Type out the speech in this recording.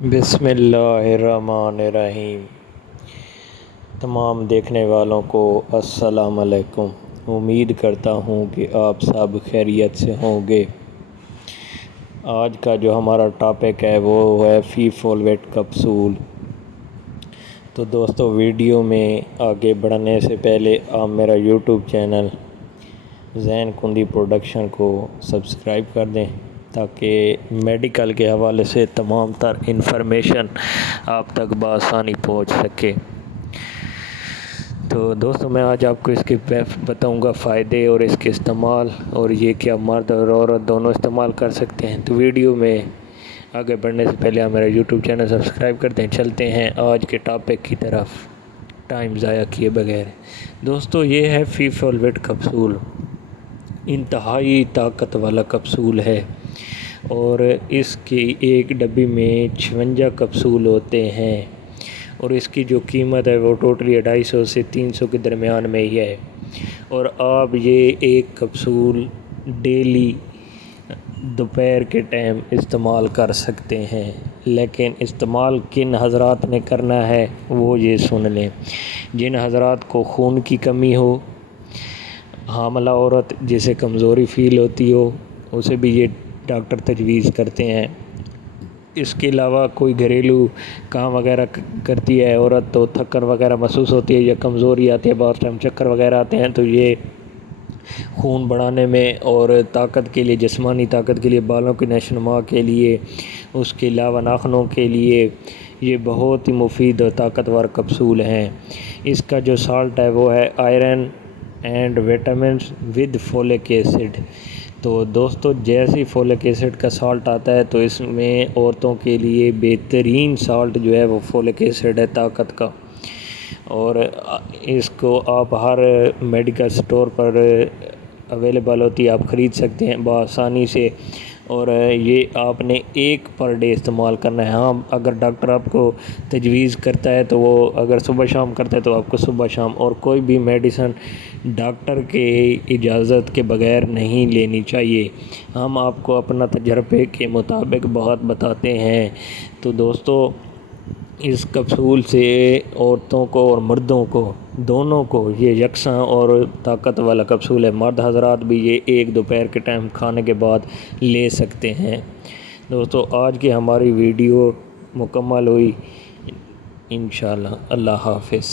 بسم اللہ الرحمن الرحیم۔ تمام دیکھنے والوں کو السلام علیکم۔ امید کرتا ہوں کہ آپ سب خیریت سے ہوں گے۔ آج کا جو ہمارا ٹاپک ہے وہ ہے فی فولویٹ کپسول۔ تو دوستو، ویڈیو میں آگے بڑھنے سے پہلے آپ میرا یوٹیوب چینل زین کندی پروڈکشن کو سبسکرائب کر دیں تاکہ میڈیکل کے حوالے سے تمام تر انفارمیشن آپ تک بآسانی پہنچ سکے۔ تو دوستو، میں آج آپ کو اس کے بتاؤں گا فائدے اور اس کے استعمال، اور یہ کیا مرد اور عورت دونوں استعمال کر سکتے ہیں۔ تو ویڈیو میں آگے بڑھنے سے پہلے آپ میرا یوٹیوب چینل سبسکرائب کر دیں۔ چلتے ہیں آج کے ٹاپک کی طرف ٹائم ضائع کیے بغیر۔ دوستو، یہ ہے فی فولویٹ کپسول۔ انتہائی طاقت والا کپسول ہے اور اس کی ایک ڈبی میں 56 کپسول ہوتے ہیں، اور اس کی جو قیمت ہے وہ ٹوٹلی 250 سے 300 کے درمیان میں ہی ہے، اور آپ یہ ایک کپسول ڈیلی دوپہر کے ٹائم استعمال کر سکتے ہیں۔ لیکن استعمال کن حضرات نے کرنا ہے وہ یہ سن لیں۔ جن حضرات کو خون کی کمی ہو، حاملہ عورت جسے کمزوری فیل ہوتی ہو، اسے بھی یہ ڈاکٹر تجویز کرتے ہیں۔ اس کے علاوہ کوئی گھریلو کام وغیرہ کرتی ہے عورت تو تھکن وغیرہ محسوس ہوتی ہے یا کمزوری آتی ہے، بعض ٹائم چکر وغیرہ آتے ہیں، تو یہ خون بڑھانے میں اور طاقت کے لیے، جسمانی طاقت کے لیے، بالوں کی نشو و نما کے لیے، اس کے علاوہ ناخنوں کے لیے یہ بہت ہی مفید اور طاقتور کپسول ہیں۔ اس کا جو سالٹ ہے وہ ہے iron and vitamins with folic acid. تو دوستو، جیسے فولک ایسڈ کا سالٹ آتا ہے تو اس میں عورتوں کے لیے بہترین سالٹ جو ہے وہ فولک ایسڈ ہے طاقت کا، اور اس کو آپ ہر میڈیکل سٹور پر اویلیبل ہوتی ہے، آپ خرید سکتے ہیں بآسانی سے، اور یہ آپ نے ایک پر ڈے استعمال کرنا ہے۔ ہاں، اگر ڈاکٹر آپ کو تجویز کرتا ہے تو وہ اگر صبح شام کرتا ہے تو آپ کو صبح شام، اور کوئی بھی میڈیسن ڈاکٹر کے اجازت کے بغیر نہیں لینی چاہیے۔ ہم آپ کو اپنا تجربے کے مطابق بات بتاتے ہیں۔ تو دوستو، اس کپسول سے عورتوں کو اور مردوں کو دونوں کو یہ یکساں اور طاقت والا کپسول ہے۔ مرد حضرات بھی یہ ایک دوپہر کے ٹائم کھانے کے بعد لے سکتے ہیں۔ دوستو، آج کی ہماری ویڈیو مکمل ہوئی۔ انشاءاللہ، اللہ حافظ۔